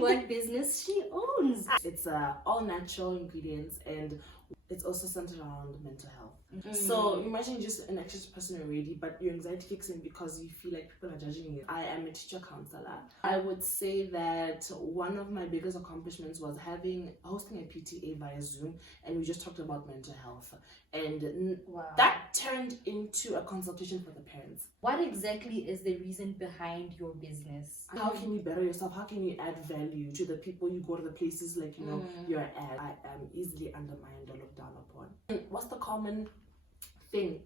what business she owns. It's all natural ingredients, and it's also centered around mental health. So imagine you're just an anxious person already, but your anxiety kicks in because you feel like people are judging you. I am a teacher counselor. I would say that one of my biggest accomplishments was hosting a PTA via Zoom, and we just talked about mental health, and that turned into a consultation for the parents. What exactly is the reason behind your business? How can you better yourself? How can you add value to the people you go to, the places like you're at? I am easily undermined or looked down upon. What's the common thing?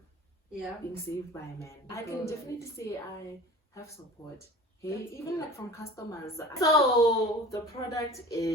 Yeah, being saved by a man. I can definitely say I have support. Hey, even like from customers. So the product is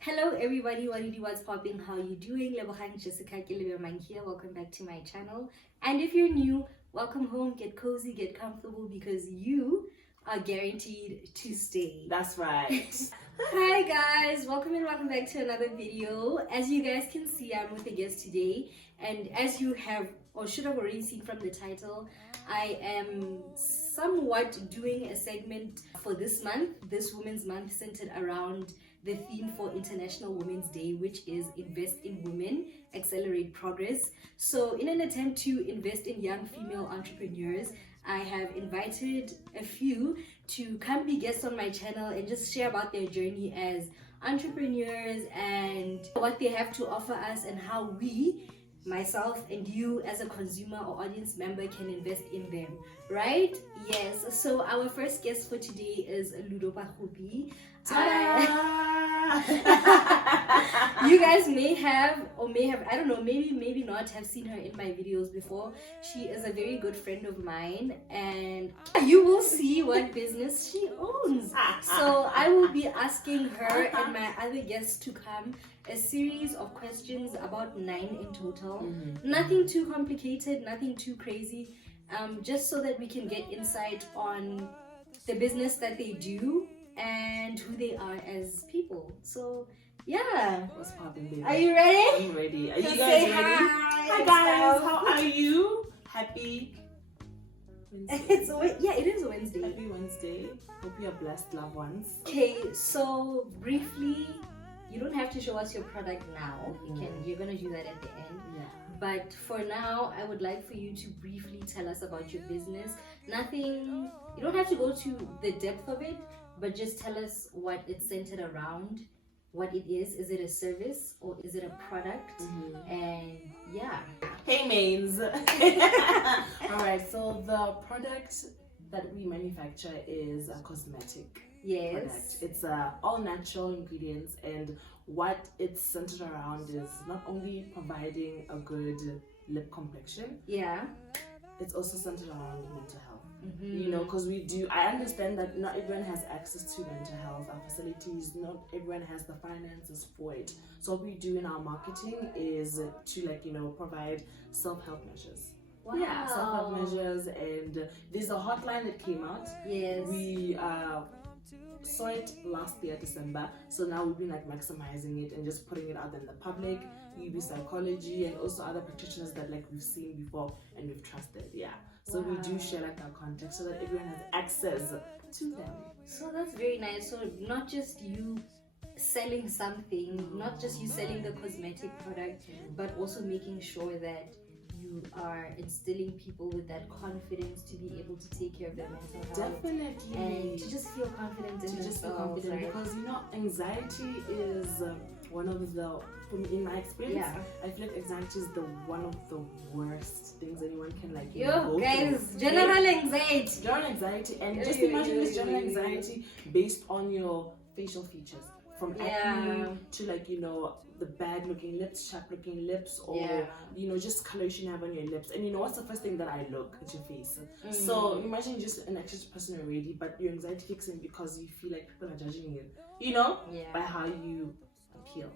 Hello everybody, what's popping? How you doing? Jessica here. Welcome back to my channel. And if you're new, welcome home. Get cozy, get comfortable, because you are guaranteed to stay. That's right. Hi guys, welcome back to another video. As you guys can see, I'm with a guest today, and as you have or should have already seen from the title, I am somewhat doing a segment for this month, this Women's Month, centered around the theme for International Women's Day, which is Invest in Women, Accelerate Progress. So in an attempt to invest in young female entrepreneurs, I have invited a few to come be guests on my channel and just share about their journey as entrepreneurs and what they have to offer us, and how we, myself and you as a consumer or audience member, can invest in them, right? Yes. So our first guest for today is Ludo. You guys may have I don't know, maybe not have seen her in my videos before. She is a very good friend of mine, and you will see what business she owns. So I will be asking her and my other guests to come a series of questions, about 9 in total. Nothing too complicated, nothing too crazy, just so that we can get insight on the business that they do and who they are as people. So yeah, what's popping, baby? Are you ready? I'm ready. Are So you guys ready? Hi guys, how are you? Happy Wednesday. It is a Wednesday. Happy Wednesday. Hope you are blessed, loved ones. Okay, so briefly, you don't have to show us your product now. You're gonna do that at the end. Yeah. But for now, I would like for you to briefly tell us about your business. Nothing, you don't have to go to the depth of it, but just tell us what it's centered around, what it is. Is it a service or is it a product? And yeah. Hey mains. Alright, so the product that we manufacture is a cosmetic product. It's all natural ingredients, and what it's centered around is not only providing a good lip complexion, it's also centered around mental health. You know, because I understand that not everyone has access to mental health, our facilities, not everyone has the finances for it. So what we do in our marketing is to provide self-help measures. Yeah, self-help measures, and there's a hotline that came out. Yes. We saw it last year, December, so now we've been maximizing it and just putting it out in the public. UB Psychology and also other practitioners that we've seen before and we've trusted. So we do share our contacts so that everyone has access to them. So that's very nice. So not just you selling something, not just you selling the cosmetic product, but also making sure that you are instilling people with that confidence to be able to take care of their mental health. Definitely. And to just feel confident in themselves. Because anxiety is one of the, in my experience, I feel like anxiety is one of the worst things anyone can go guys, through. General anxiety. General anxiety, and just imagine this general anxiety based on your facial features, from acne to the bad looking lips, sharp looking lips, or just color you shouldn't have on your lips. And what's the first thing that I look at? Your face. So imagine you're just an anxious person already, but your anxiety kicks in because you feel like people are judging you, by how you appeal.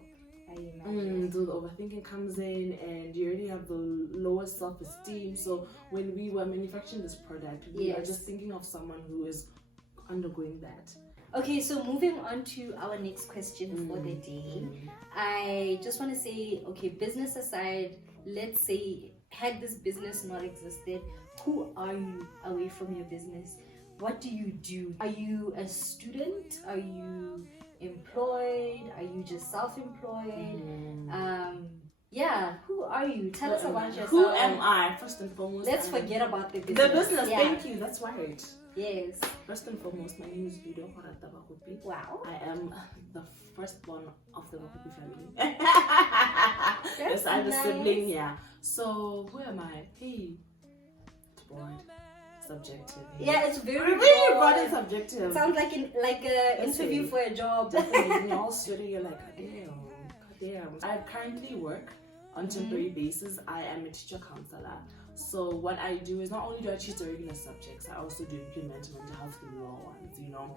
So the overthinking comes in, and you already have the lowest self-esteem. So when we were manufacturing this product, we are just thinking of someone who is undergoing that. Okay, so moving on to our next question for the day. I just want to say, okay, business aside, let's say, had this business not existed, who are you away from your business? What do you do? Are you a student? Are you employed? Are you just self-employed? Yeah, who are you? Tell us about yourself. Who am I? First and foremost, let's forget about the business. The business, thank you. That's right. Yes. First and foremost, my name is Ludo. Bagopi. Wow. I am the firstborn of the Bagopi family. Yes, I'm a sibling. Yeah. So who am I? Hey, it's broad, subjective. Yeah, it's very broad and subjective. It sounds like an interview for a job. Definitely. You're all studying. You're like, damn. I currently work on temporary basis. I am a teacher counselor. So what I do is not only do I teach the regular subjects, I also do implement mental health law ones, you know.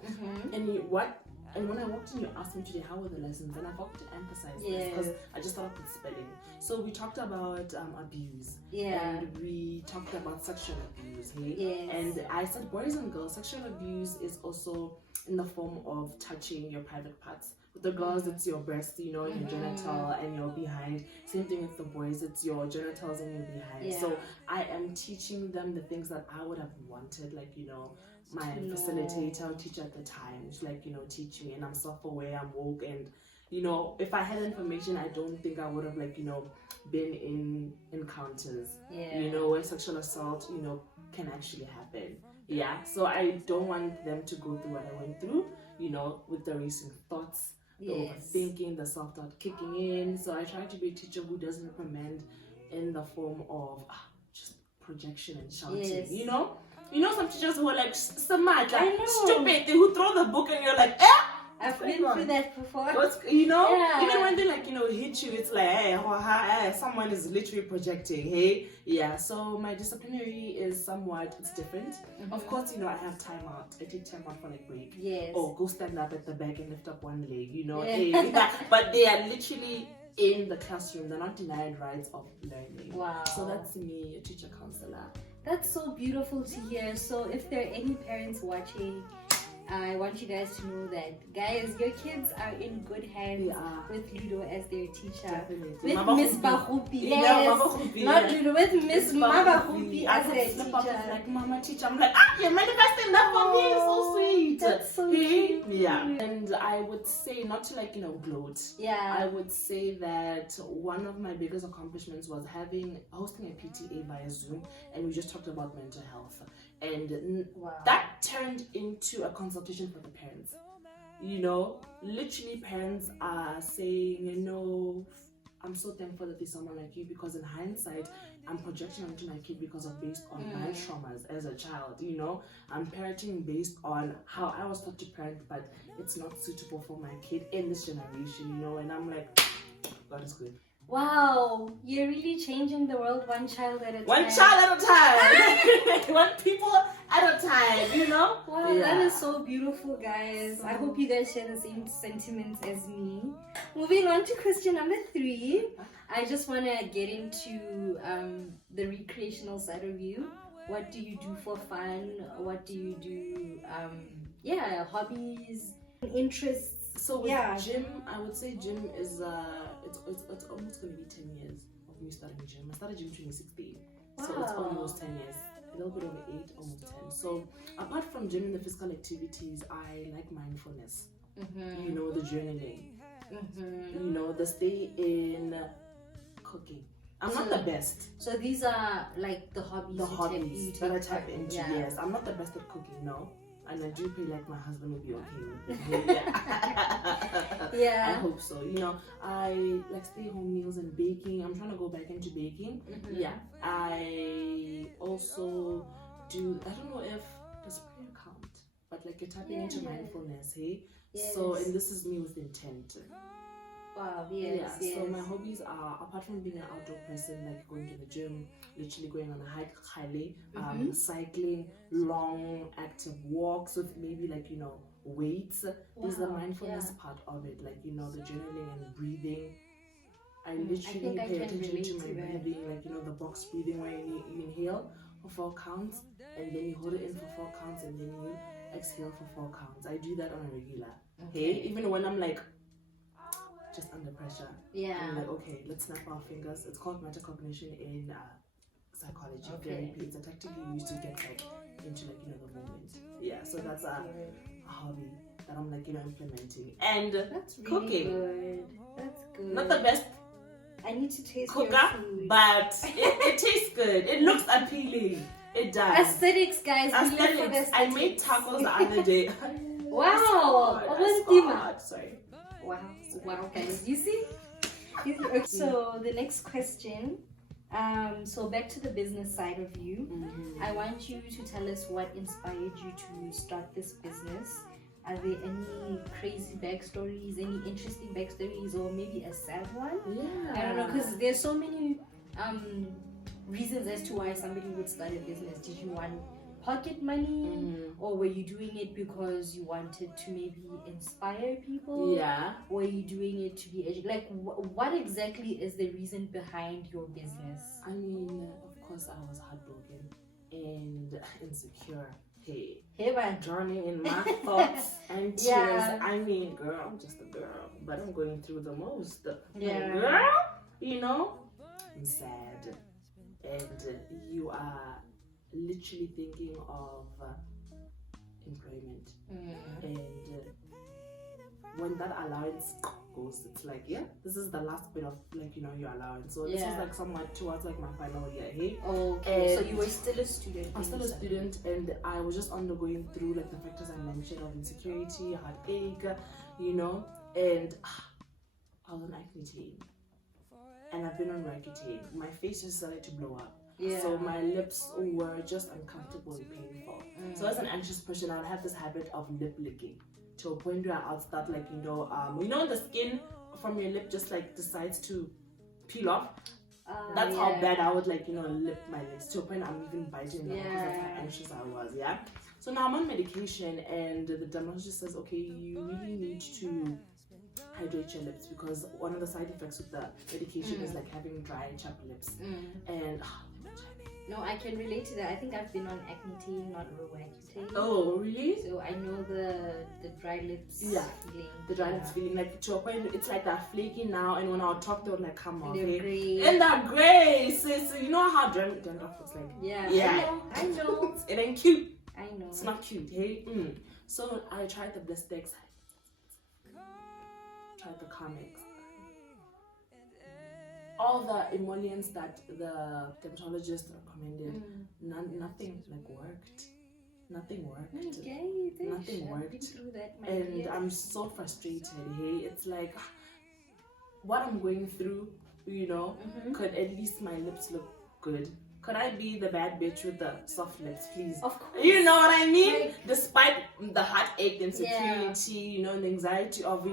And when I walked in, you asked me today how were the lessons, and I forgot to emphasize this because I just started with spelling. So we talked about abuse, and we talked about sexual abuse, and I said boys and girls, sexual abuse is also in the form of touching your private parts. With the girls, it's your breast, you know, your genital and your behind. Same thing with the boys, it's your genitals and your behind. So I am teaching them the things that I would have wanted, like, you know, my facilitator teacher at the time, she's like, you know, teach me, and I'm self-aware, I'm woke, and you know, if I had information, I don't think I would have, like, you know, been in encounters, you know, where sexual assault, you know, can actually happen. So I don't want them to go through what I went through, you know, with the racing thoughts, the overthinking, the self-doubt kicking in. So I try to be a teacher who doesn't reprimand in the form of just projection and shouting, you know? You know, some teachers who are like smart, like stupid, who throw the book and you're like, I've been through that before. You know, even when they, like, you know, hit you, it's like, hey, someone is literally projecting, hey? So my disciplinary is somewhat, it's different. Of course, you know, I have time out. I take time out for like break. Or go stand up at the back and lift up one leg, you know. But they are literally in the classroom. They're not denied rights of learning. Wow. So that's me, a teacher counselor. That's so beautiful to hear. So if there are any parents watching, I want you guys to know that, guys, your kids are in good hands with Ludo as their teacher. Definitely. With Miss Bagopi. Not Ludo, with Miss Bagopi as their teacher. Like, Mama teacher, I'm like, you're manifesting that for me. It's so sweet. That's so sweet. And I would say, not to, like, you know, gloat. I would say that one of my biggest accomplishments was hosting a PTA via Zoom, and we just talked about mental health. And that turned into a consultation for the parents. You know, literally parents are saying, you know, I'm so thankful that there's someone like you, because in hindsight, I'm projecting onto my kid based on my traumas as a child, you know. I'm parenting based on how I was taught to parent, but it's not suitable for my kid in this generation, you know. And I'm like, God is good. Wow, you're really changing the world one child at a time. One child at a time. One people at a time, you know? Wow, that is so beautiful, guys. I hope you guys share the same sentiments as me. Moving on to question number 3. I just want to get into the recreational side of you. What do you do for fun? What do you do? Hobbies, interests. So with gym, I would say gym is it's almost going to be 10 years of me starting gym. I started gym in 2016, so it's almost 10 years. A little bit over 8, almost 10. So apart from gym and the physical activities, I like mindfulness. You know, the journaling. You know, the stay in cooking. I'm not the best. So these are like the hobbies. The hobbies that I tap into. Yes, I'm not the best at cooking. No. And I do feel like my husband will be okay with it. I hope so. You know, I like stay-home meals and baking. I'm trying to go back into baking. I also do, I don't know if does prayer count, but like you're tapping into mindfulness, hey? So, and this is me with intent. Wow, So my hobbies are, apart from being an outdoor person, like going to the gym, literally going on a hike, cycling, long active walks with maybe like, you know, weights. Is the mindfulness part of it, like, you know, the journaling and breathing. I literally pay attention to my breathing, like, you know, the box breathing where you inhale for 4 counts and then you hold it in for 4 counts and then you exhale for 4 counts. I do that on a regular. Okay, even when I'm like just under pressure. Yeah. I'm like, okay, let's snap our fingers. It's called metacognition in psychology therapy. It's a tactic you use to get back into like the moment. Yeah, so that's a hobby that I'm like implementing. And that's really cooking. Good. That's good. Not the best. I need to taste cooker, your food. but it tastes good. It looks appealing. It does. Aesthetics, guys. Aesthetics. I made tacos the other day. Wow. Sorry. Wow, guys. You see? Okay. So the next question. So back to the business side of you. I want you to tell us what inspired you to start this business. Are there any crazy backstories, any interesting backstories, or maybe a sad one? Yeah. I don't know, because there's so many reasons as to why somebody would start a business. Did you want pocket money, or were you doing it because you wanted to maybe inspire people? Yeah. Or were you doing it to be like what exactly is the reason behind your business? I mean, of course, I was heartbroken and insecure. Hey man, drowning in my thoughts and tears. Yeah. I mean, girl, I'm just a girl, but I'm going through the most. Yeah. Girl, I'm sad, and you are literally thinking of employment, and when that allowance goes, it's like, yeah, this is the last bit of like your allowance. So this is like somewhat towards like my final year. Hey, okay. So you were still a student. I'm still a student, and I was just undergoing through like the factors I mentioned of insecurity, heartache, and I was on Accutane, and I've been on Roaccutane. My face just started to blow up. Yeah. So my lips were just uncomfortably painful. So as an anxious person, I would have this habit of lip licking to a point where I'll start like the skin from your lip just like decides to peel off. That's how bad I would like lip my lips to a point I'm even biting them because that's how anxious I was. Yeah. So now I'm on medication, and the dermatologist says, okay, you really need to hydrate your lips because one of the side effects with the medication is like having dry, chapped lips. And no, I can relate to that. I think I've been on Accutane, not Roaccutane. Oh, really? So I know the dry lips feeling. The dry lips feeling, like to a point, it's like they're flaky now, and when I'll talk, they'll like come off. They're gray. And they're gray, sis. You know how dandruff looks like? Yeah. I know. It ain't cute. I know. It's not cute, hey? So I tried the Blistex, tried the Comics. All the emollients that the dermatologist recommended, nothing like worked. Nothing worked. Okay, nothing worked. Through that, and I'm so frustrated. Hey, it's like what I'm going through. Could at least my lips look good? Could I be the bad bitch with the soft lips, please? Of course. You know what I mean? Like, despite the heartache, the insecurity, the anxiety of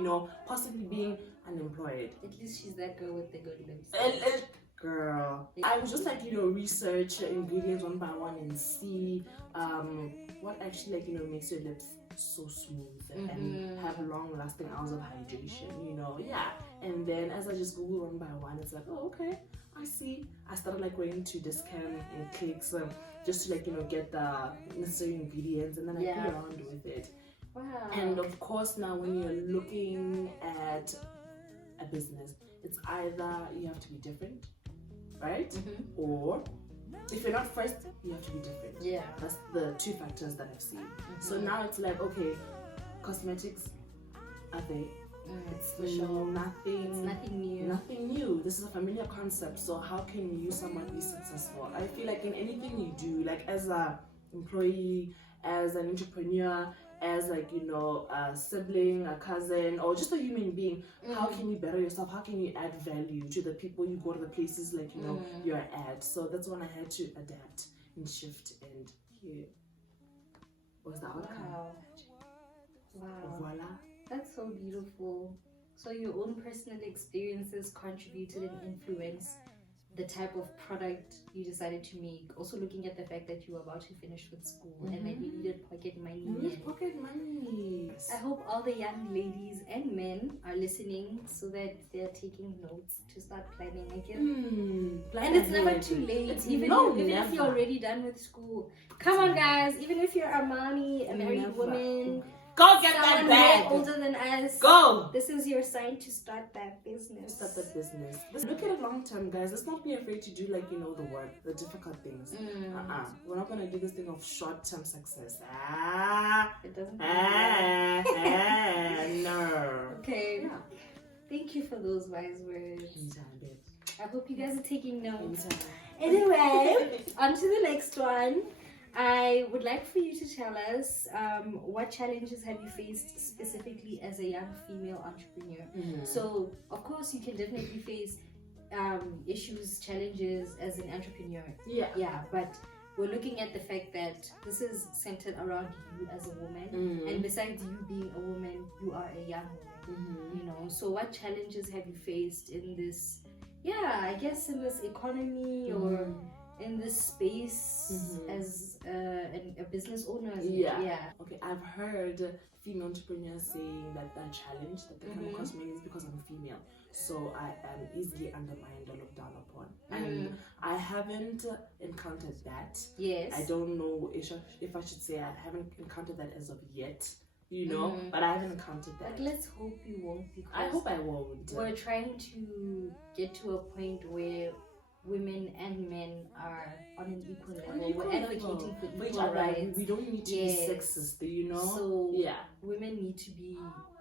possibly being unemployed. At least she's that girl with the good lips. Girl, I was just like research ingredients one by one and see what actually makes your lips so smooth and have long lasting hours of hydration. And then as I just Google one by one, it's like, oh, okay, I see. I started like going to Discount and Clicks just to get the necessary ingredients, and then I play around with it. Wow. And of course now when you're looking at a business, it's either you have to be different, right? Or if you're not first, you have to be different. Yeah. That's the two factors that I've seen. So now it's like, okay, cosmetics, are they? It's for sure nothing new. This is a familiar concept, so how can you somewhat be successful? I feel like in anything you do, like as a employee, as an entrepreneur, as like a sibling, a cousin, or just a human being, how can you better yourself? How can you add value to the people you go to, the places like you're at? So that's when I had to adapt and shift, and here was the outcome. Wow. Voila. That's so beautiful. So your own personal experiences contributed and influenced the type of product you decided to make, also looking at the fact that you were about to finish with school and that you needed pocket money. Pocket money. I hope all the young ladies and men are listening so that they're taking notes to start planning again. And it's never too late. Even if you're already done with school. Come on, guys. Even if you're a mommy, a married woman, go get that bag. Older than us. Go. This is your sign to start that business. Look at it long term, guys. Let's not be afraid to do the work, the difficult things. We're not gonna do this thing of short term success. It doesn't. No. Okay. Yeah. Thank you for those wise words. Anytime, babe. I hope you guys are taking notes. Anytime. Anyway, on to the next one. I would like for you to tell us what challenges have you faced specifically as a young female entrepreneur. So, of course, you can definitely face issues, challenges as an entrepreneur. Yeah, but we're looking at the fact that this is centered around you as a woman, and besides you being a woman, you are a young woman. So what challenges have you faced in this? I guess in this economy or in this space as a business owner. Okay, I've heard female entrepreneurs saying that the challenge that they come across me is because I'm female, so I am easily undermined or looked down upon. And I haven't encountered that. I don't know if I should say I haven't encountered that as of yet, but I haven't encountered that. But let's hope you won't, because I hope I won't. We're trying to get to a point where women and men are on an equal level. We're advocating for equal rights. We don't need to be sexist, So women need to be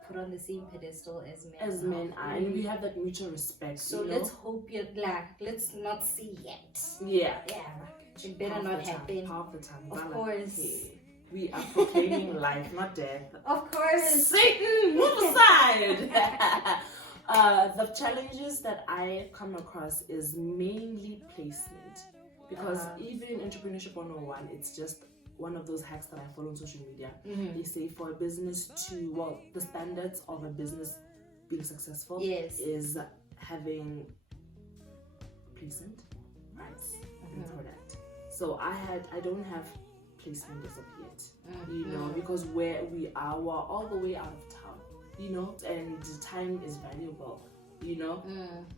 put on the same pedestal as men. And we have that mutual respect. So let's hope let's not see yet. It better not happen. Half the time. Of course. We are proclaiming life, not death. Of course. Satan, move aside. The challenges that I come across is mainly placement, because even in Entrepreneurship 101, it's just one of those hacks that I follow on social media. They say for a business the standards of a business being successful is having placement, price, and product. So I don't have placement as of yet, because where we are, we're all the way out of town. And time is valuable,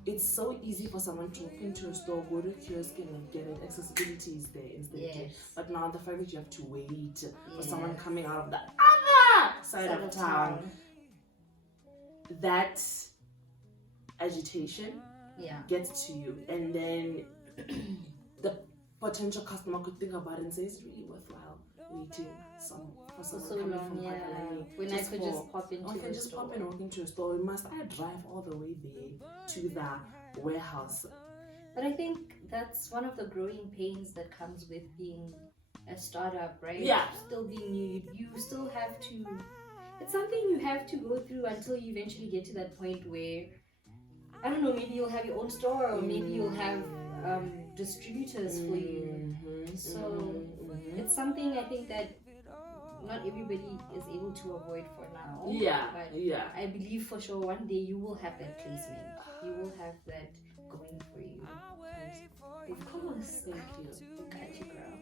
It's so easy for someone to walk into a store, go to a kiosk and get it. Accessibility is there instantly. But now the fact that you have to wait for someone coming out of the other side of town, that agitation gets to you. And then the potential customer could think about it and say, it's really worthwhile waiting for someone so coming long, from Patalani. When I could just pop into I can just pop in and walk into a store. Must I drive all the way there to the warehouse? But I think that's one of the growing pains that comes with being a startup, right? Still being new, you still have to. It's something you have to go through until you eventually get to that point where, I don't know, maybe you'll have your own store, or maybe you'll have distributors for you. So it's something I think that not everybody is able to avoid for now. But I believe for sure one day you will have that placement. You will have that going for you. Of course. Thank you. Got you, girl.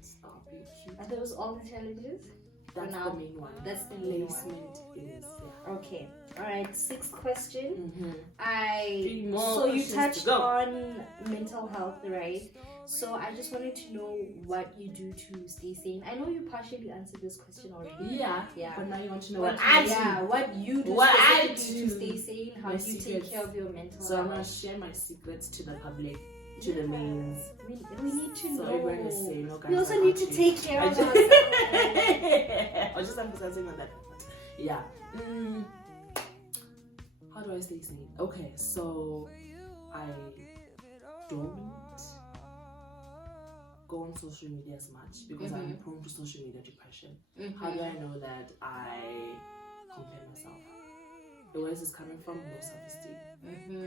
Stop being cute. Are those all the challenges? That's the main one. That's the main placement. It is. Okay. All right. 6th question. So you touched on mental health, right? So I just wanted to know what you do to stay sane. I know you partially answered this question already. But now you want to know what you do to stay sane. How do you take care of your mental health? So I'm gonna share my secrets to the public, to the mains. We need to know. So we're going to say, no, guys. We also need to take care of ourselves. I was just emphasizing on that. How do I stay sane? Okay, so I don't go on social media as much because I'm prone to social media depression. How do I know that I compare myself? Where is this coming from? Low self-esteem.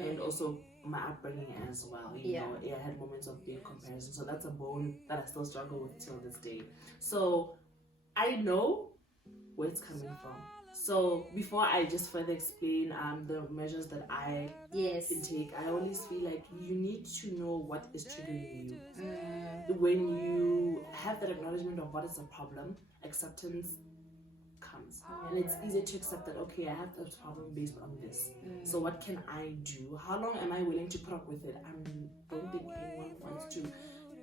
And also my upbringing as well. You know, I had moments of being comparison. So that's a bone that I still struggle with till this day. So I know where it's coming from. So before I just further explain the measures that I intake, I always feel like you need to know what is triggering you. When you have that acknowledgement of what is a problem, acceptance comes, and it's easy to accept that, okay, I have this problem based on this. So what can I do? How long am I willing to put up with it? I don't think anyone wants to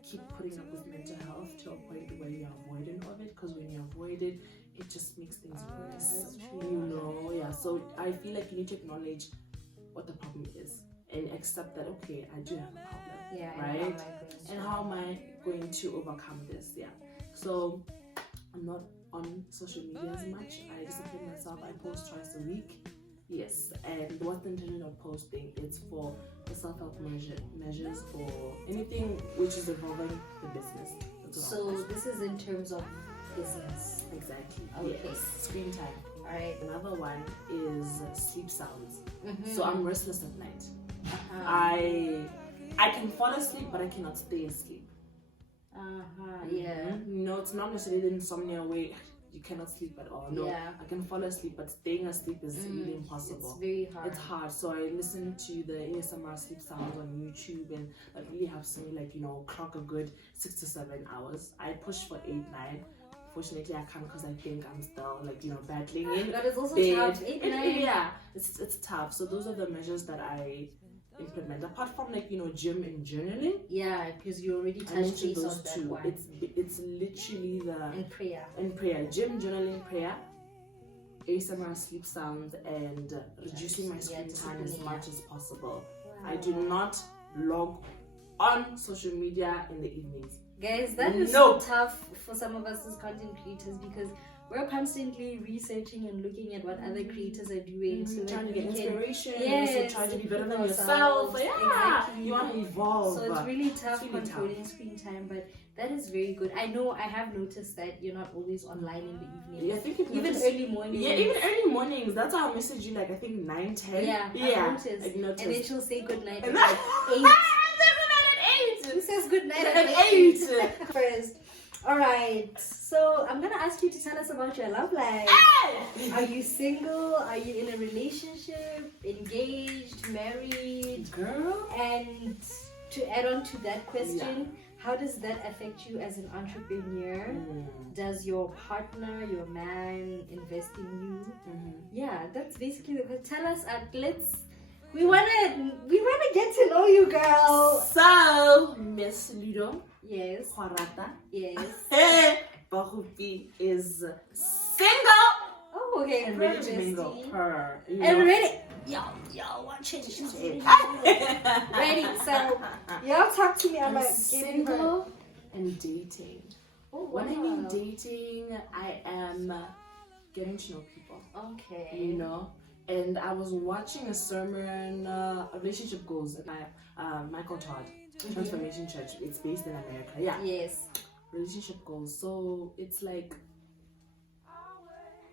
keep putting up with mental health to a point where you're avoidant of it, because when you avoid it, it just makes things worse. So I feel like you need to acknowledge what the problem is and accept that, okay, I do have a problem, right? And how am I going to overcome this? So I'm not on social media as much. I discipline myself. I post twice a week. Yes, and what's the intention of posting? It's for the self-help measures or anything which is involving the business. So this is in terms of business. Exactly. Okay. Yes. Screen time. All right. Another one is sleep sounds. So I'm restless at night. I can fall asleep, but I cannot stay asleep. Yeah. No, it's not necessarily the insomnia where you cannot sleep at all. No, I can fall asleep, but staying asleep is really impossible. It's very hard. It's hard. So I listen to the ASMR sleep sounds on YouTube, and that really helps me, like, clock a good 6 to 7 hours. I push for 8, 9. Fortunately, I can't, because I think I'm still, battling in. That is also tough. 8, 9. Yeah, it's tough. So those are the measures that I implement, apart from gym and journaling. Yeah, because you already touched base on that one. It's literally and prayer, gym, journaling, prayer, ASMR sleep sounds, and reducing my screen time as much as possible. I do not log on social media in the evenings. Guys, that is so tough for some of us as content creators, because we're constantly researching and looking at what other creators are doing. So trying to get inspiration, trying to be better than yourself. Exactly. You want to evolve. So it's really tough controlling screen time, but that is very good. I know I have noticed that you're not always online in the evening. Yeah, I think even early mornings. Yeah, even early mornings. That's how I message you, I think 9, 10. Yeah, I've noticed. And then she'll say good night at 8. Who says good night at 8? First. Alright, so I'm gonna ask you to tell us about your love life. Are you single? Are you in a relationship? Engaged? Married? Girl? And to add on to that question, how does that affect you as an entrepreneur? Does your partner, your man invest in you? Yeah, that's basically the question. Tell us, we wanna get to know you, girl. So, Miss Ludo. Yes. Kwarata. Yes. Bagopi is single. Oh, okay. And ready to mingle. And ready. Yo, watch it. She's ready. Ready. So, y'all talk to me. I'm single and dating. Oh, when I mean dating, I am getting to know people. Okay. And I was watching a sermon, Relationship Goals, by Michael Todd. Transformation Church. It's based in America. Yeah. Yes. Relationship goals. So it's like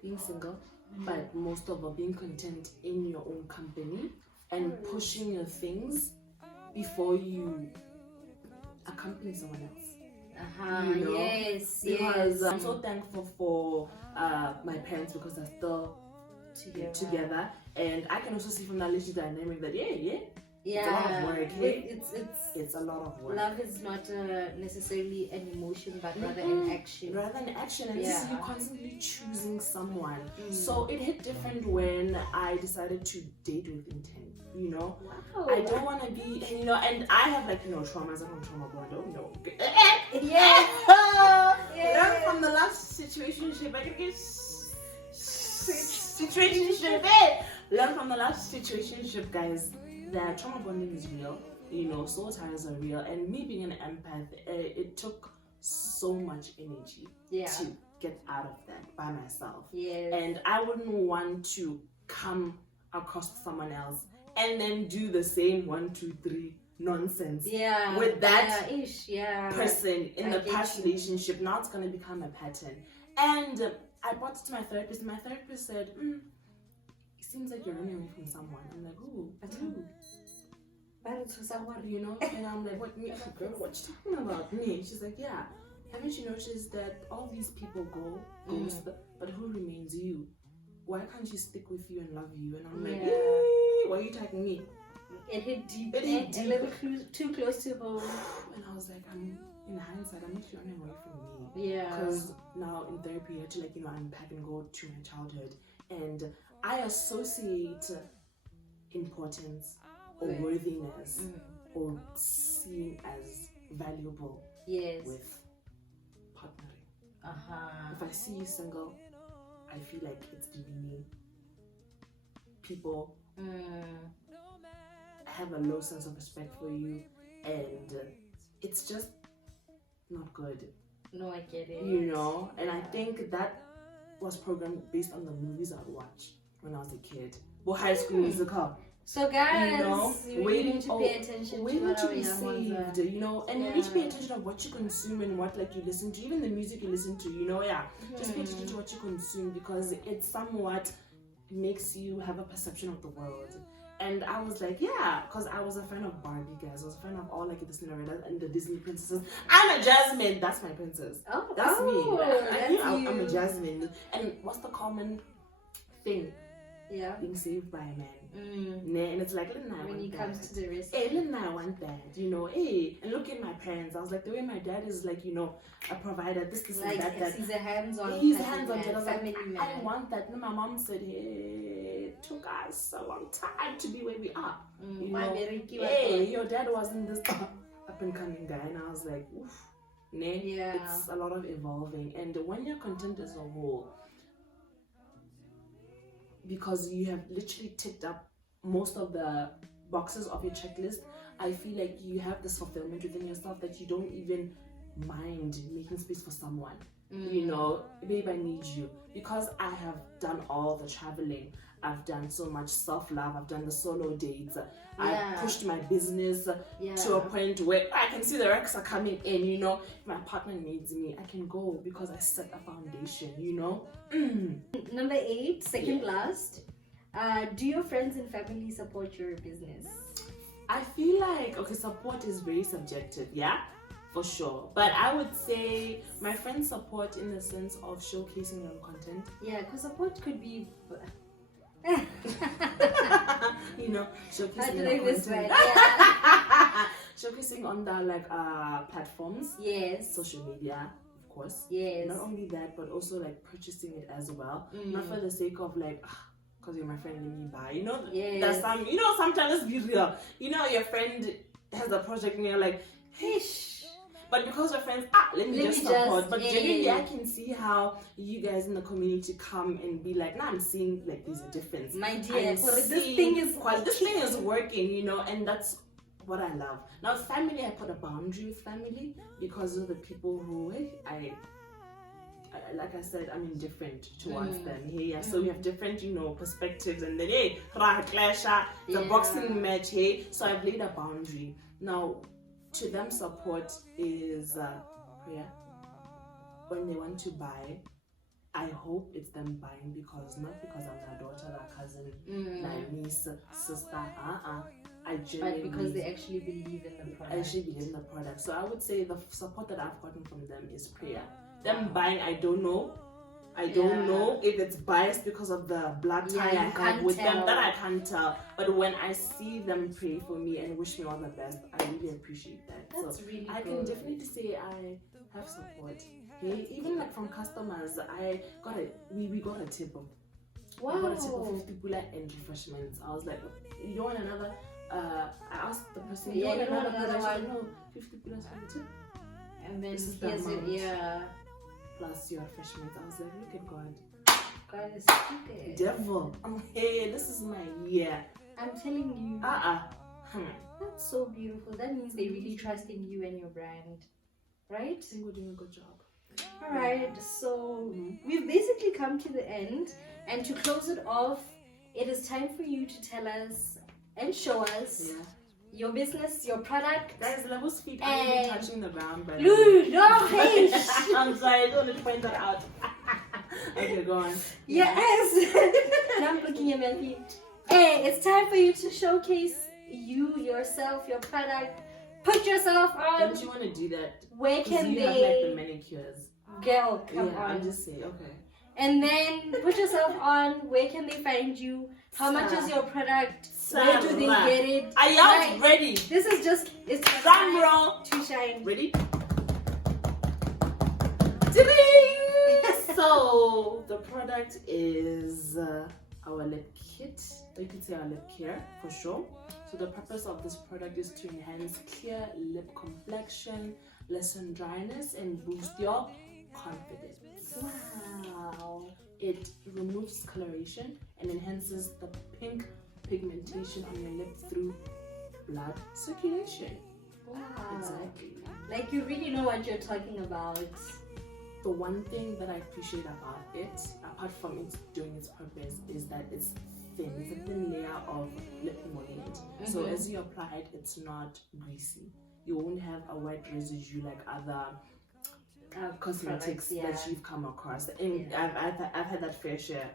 being single, but most of all being content in your own company and pushing your things before you accompany someone else. Yes. Because I'm so thankful for my parents, because they're still together, and I can also see from that relationship dynamic that it's a lot of work. It's a lot of work. Love is not necessarily an emotion, but rather an action. And this is you constantly choosing someone. So it hit different when I decided to date with intent. Wow. I don't want to be, and I have traumas. I'm trauma bond. Oh no. Learn from the last situationship. I can get situationship. Learn from the last situationship, guys. That trauma bonding is real, soul ties are real, and me being an empath, it took so much energy to get out of that by myself. And I wouldn't want to come across someone else and then do the same 1, 2, 3 nonsense with that person in the past relationship. Now it's going to become a pattern. And I brought it to my therapist, and my therapist said, it seems like you're running away from someone. I'm like, ooh, but who? But to someone, And I'm like, what you talking about? Me? She's like, yeah. Haven't you noticed that all these people go, but who remains you? why can't she stick with you and love you? And I'm like, why are you tagging me? It hit deep. A little too close to home. And I was like, in hindsight, I'm actually running away from me. Yeah. Because now in therapy, I had to unpack and go to my childhood. And I associate importance or worthiness or seen as valuable with partnering. If I see you single, I feel like it's demeaning. People have a low sense of respect for you, and it's just not good. No, I get it. And I think that was programmed based on the movies I'd watch when I was a kid. Or High School Musical. So guys, you really need to pay attention to what our young ones are. And you need to pay attention to what you consume and what you listen to, even the music you listen to, just pay attention to what you consume, because it somewhat makes you have a perception of the world. And I was like, because I was a fan of Barbie, guys. I was a fan of all the Cinderella and the Disney princesses. I'm a Jasmine. That's my princess. That's me. I'm a Jasmine. And what's the common thing? Yeah. Being saved by a man. And it's like, when he comes to the rescue. Hey, I want that. Hey, and look at my parents. I was like, the way my dad is a provider, this, and that. He's a hands-on. He's hands-on. I was family man. I didn't want that. And my mom said, hey, it took us a long time to be where we are. Hey, your dad wasn't this up and coming guy. And I was like, oof. It's a lot of evolving. And when you're content as a whole, because you have literally ticked up most of the boxes of your checklist, I feel like you have this fulfillment within yourself that you don't even mind making space for someone. Babe, I need you. Because I have done all the traveling, I've done so much self-love, I've done the solo dates, I've pushed my business to a point where I can see the wrecks are coming in, if my partner needs me, I can go because I set a foundation, Number 8, second last, do your friends and family support your business? I feel like, support is very subjective, for sure. But I would say my friends support in the sense of showcasing your content. Yeah, because support could be... showcasing your content. Showcasing on the platforms. Yes. Social media, of course. Yes. Not only that, but also purchasing it as well. Not for the sake of because you're my friend, let me buy. Yes. There's some, sometimes be real. Your friend has a project and you're like, hey, but because we're friends, let me just support. But genuinely, I can see how you guys in the community come and be like, I'm seeing there's a difference. My dear, this thing is working, and that's what I love. Now, family, I put a boundary with family because of the people who I like I said, I'm indifferent towards them. So we have different, perspectives, and then clash, the boxing match. So I've laid a boundary. Now, to them, support is prayer. When they want to buy, I hope it's them buying not because I'm their daughter, their cousin, their niece, sister. I genuinely, but because they actually believe in the product. So I would say the support that I've gotten from them is prayer. Them buying, I don't know. I don't know if it's biased because of the blood tie I have with them. That I can't tell. But when I see them pray for me and wish me all the best, I really appreciate that. That's really I can definitely say I have support. Even from customers, we got a tip of. Wow. We got a tip of 50 pula and refreshments. I was like, you don't want another? I asked the person, you want another one? No, 50 pula for the tip. And then this is the amount. Plus your refreshments. I was like, look at God. God is stupid. Devil. This is my year. I'm telling you. That's so beautiful. That means they really trust in you and your brand. Right? I think we're doing a good job. Alright, so we've basically come to the end. And to close it off, it is time for you to tell us and show us your business, your product. Guys, Level's feet aren't even touching the ground. Ludo, hey! I'm sorry, I don't want to point that out. Okay, go on. Yes! Now I'm looking at my feet. Hey, it's time for you to showcase you, yourself, your product. Put yourself on. Don't you want to do that? Where can you they? Have the manicures. Girl, come on. I'm just saying, okay. And then put yourself on. Where can they find you? How much is your product? Where do they get it? Are y'all ready? This is just, it's drum roll to shine. Ready? So the product is our lip kit. You can say our lip care for sure. So the purpose of this product is to enhance clear lip complexion, lessen dryness, and boost your confidence. Wow. It removes coloration and enhances the pink pigmentation on your lip through blood circulation. Wow. Exactly. Like you really know what you're talking about. The one thing that I appreciate about it, apart from it doing its purpose, is that it's thin. It's a thin layer of lip emollient. So as you apply it, it's not greasy. You won't have a wet residue like other cosmetics that you've come across. And I've had that fair share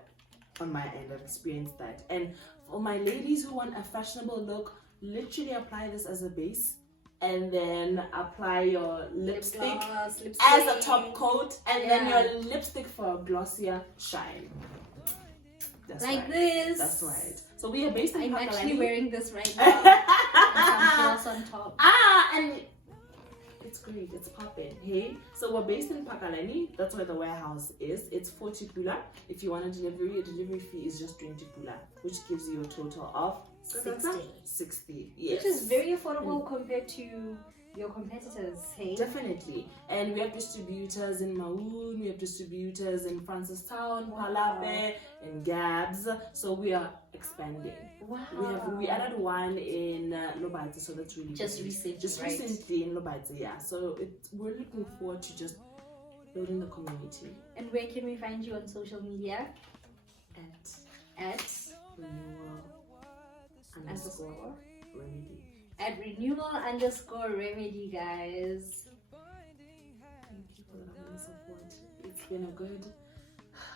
on my end. I've experienced that. And for my ladies who want a fashionable look, literally apply this as a base. And then apply your lipstick as a top coat, and then your lipstick for a glossier shine. That's like right. this. That's right. So we are based in I'm Pakalani. actually wearing this right now. And some on top. And it's great. It's popping. Hey, so we're based in Pakalani. That's where the warehouse is. It's 40 pula. If you want a delivery fee is just 20 pula, which gives you a total of 60. Yes. Which is very affordable compared to your competitors, hey? Definitely. And we have distributors in Maun, we have distributors in Francistown, Palape, and Gabs. So we are expanding. Wow. We added one in Lobatse, so that's really just recently, recently in Lobatse, yeah. So we're looking forward to just building the community. And where can we find you on social media? At renewal_remedy. At renewal_remedy, guys. Thank you for the lovely support. It's been a good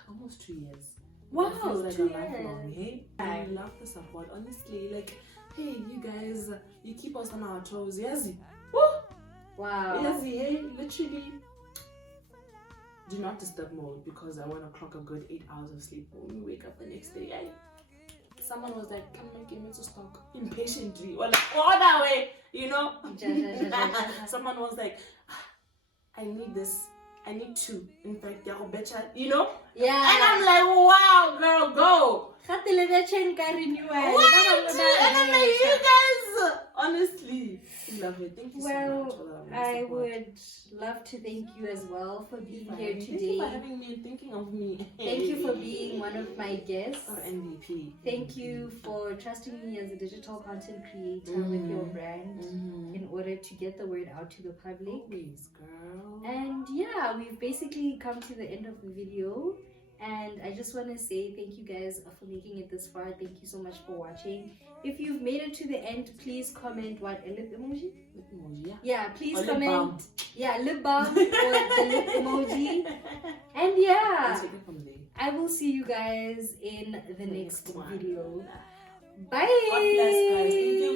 almost 2 years. Wow, it feels like 2 a years. lifelong, hey? I love the support, honestly. Like, hey, you guys, you keep us on our toes, yes? Woo! Wow. Yes, hey, literally. Do not disturb mode because I want to clock a good 8 hours of sleep when we wake up the next day. Someone was like, come and give me to stock impatiently. Or like, all that way, you know? Someone was like, I need this. I need two. In fact, you know? Yeah. And I'm like, wow, girl, go. And I'm like, you guys, honestly, love it. Thank you so much for that. I would love to thank you as well for being here today. Thank you for having me and thinking of me. Thank you for being one of my guests. Or MVP. Thank you for trusting me as a digital content creator with your brand in order to get the word out to the public. Always, girl. And yeah, we've basically come to the end of the video. And I just want to say thank you guys for making it this far. Thank you so much for watching. If you've made it to the end, please comment what a lip emoji? Lip emoji, yeah. Yeah, please or comment. Lip balm. Yeah, lip balm or the lip emoji. And yeah, I will see you guys in the next video. Bye. God bless, guys. Thank you